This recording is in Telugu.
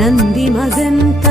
నంది మజంత